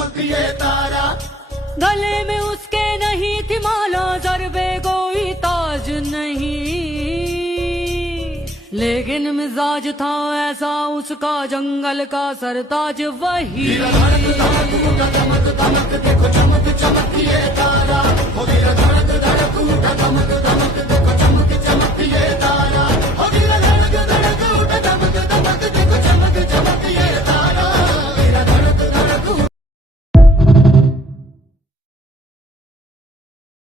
ये तारा गले में उसके नहीं थी माला, जरबे कोई ताज नहीं, लेकिन मिजाज था ऐसा उसका जंगल का सरताज वही। धड़क धड़क उठा, धमक धमक देखो चमक चमक।